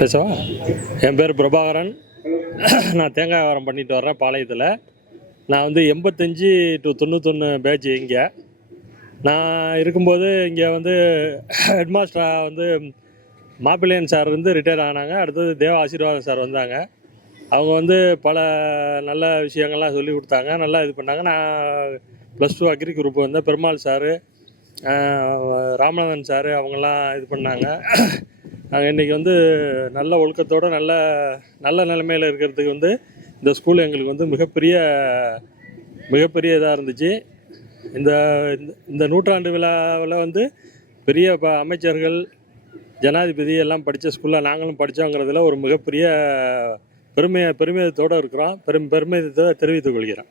பேசவா? என் பேர் பிரபாகரன். நான் தேங்காய் வியாபாரம் பண்ணிட்டு வர்றேன் பாளையத்தில். நான் வந்து 85 to 91 பேட்ச் இங்கே. நான் இருக்கும்போது இங்கே வந்து ஹெட் மாஸ்டராக வந்து மாப்பிள்ளையன் சார் வந்து ரிட்டையர் ஆனாங்க. அடுத்தது தேவ ஆசீர்வாதம் சார் வந்தாங்க. அவங்க வந்து பல நல்ல விஷயங்கள்லாம் சொல்லி கொடுத்தாங்க, நல்லா இது பண்ணாங்க. நான் +2 அக்ரி குரூப் வந்தேன். பெருமாள் சார், ராமநாதன் சார் அவங்கெல்லாம் இது பண்ணாங்க. நாங்கள் இன்றைக்கி வந்து நல்ல ஒழுக்கத்தோடு நல்ல நிலைமையில் இருக்கிறதுக்கு வந்து இந்த ஸ்கூல் எங்களுக்கு வந்து மிகப்பெரிய இதாக இருந்துச்சு. இந்த இந்த நூற்றாண்டு விழாவில் வந்து பெரிய அமைச்சர்கள், ஜனாதிபதி எல்லாம் படித்த ஸ்கூலில் நாங்களும் படித்தோங்கிறதுல ஒரு மிகப்பெரிய பெருமிதத்தோடு இருக்கிறோம். பெருமிதத்தை தெரிவித்துக் கொள்கிறோம்.